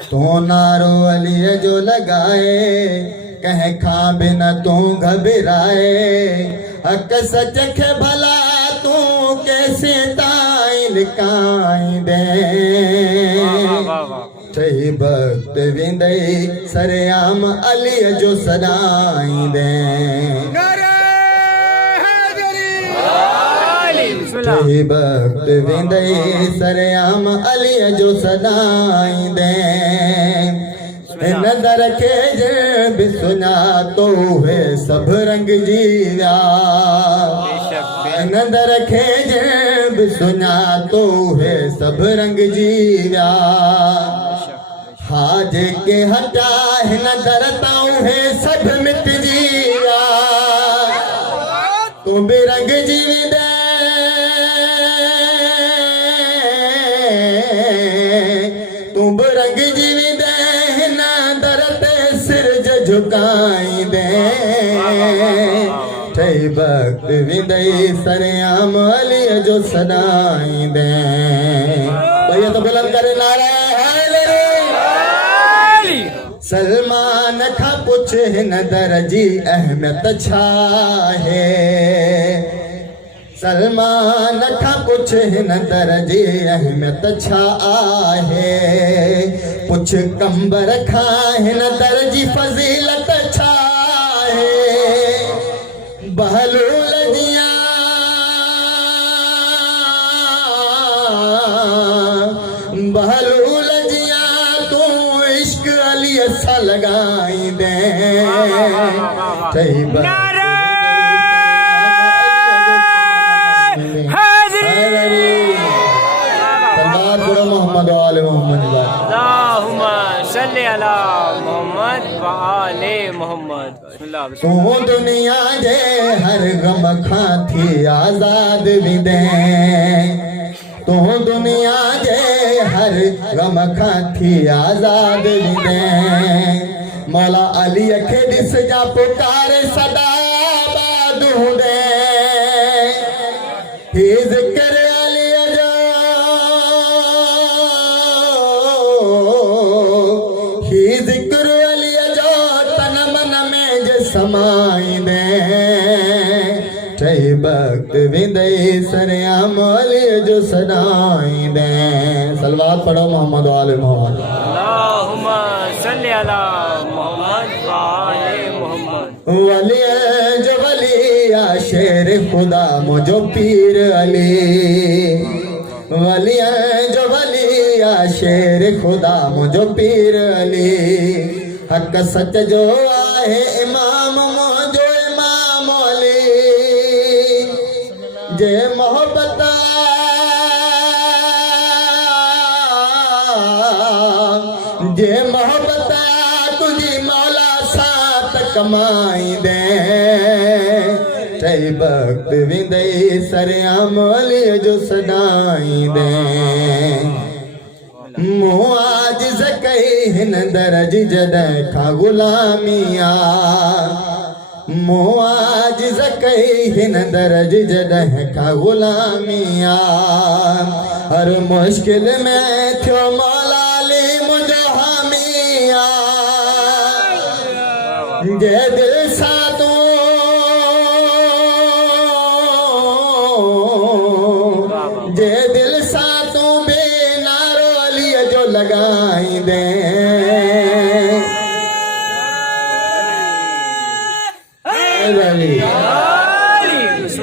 तो नारो अली जो लगाए कहे खा बिना तू घबराए हक सच के भला तू कैसे ताइल काई दे सही वक्त विंदई सरेआम अली जो सदाई दे सही वक्त विंदई सरेआम अली जो सदाई दे नजर के जब सुना तो है सब रंग जीवा नजर के जब सुना तो है सब रंग जीवा हाज के हटा है नजर ताऊ है सब मिट जीवा तू बेरंग जीवी दे तू बेरंग जीवी दे झुकाई दे ठई वक्त विंदई सरेआम अली जो सदाई दे भैया तो बुलंद करे नारे सलमान खा पुछ हिन दरजी अहमियत छा है सलमान खा पुछ हिन दरजी अहमियत छा आहे पुछ कंबर खा हिन दरजी फजीलत छा है बहलूल जिया बहलूल जिया तू इश्क अली सा लगाई दे सही मोहम्मद वाले मोहम्मद तू दुनिया जे हर गम खां थी आजाद विदे तू दुनिया जे हर गम खां थी आजाद विदे मौला अली खे ॾिस जा पुकार सदा आबाद हूंदे ही ज़िक्र समाई दे ठई वक्त विंदई सरेआम अली जो सदाई दे सलवात पढ़ो मोहम्मद वाले मोहम्मद अल्लाहुम्मा सल्ली अला मोहम्मद व आले मोहम्मद वली जो वलिया शेर खुदा मुझो पीर अली वली जो वलिया शेर खुदा मुझो पीर अली हक सच जो आहे इमाम मुझो इमाम अली जे मोहब्बत तुझी मौला साथ कमाई दे ठई वक्त विंदई सरेआम अली जो सदाई दे मुआजिज़ कई हिन दरज जॾहिं खां गुलामिया मुआजिज़ कई हिन दरज जॾहिं खां गुलामिया हर मुश्किल में थियो मौला अली मुंहिंजो हामिया जे दिल सां तूं जे दिल सां तूं बेनारो अली जो लगाई दे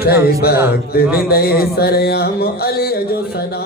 ठई वक्त विंदई सरेआम अली जो सदा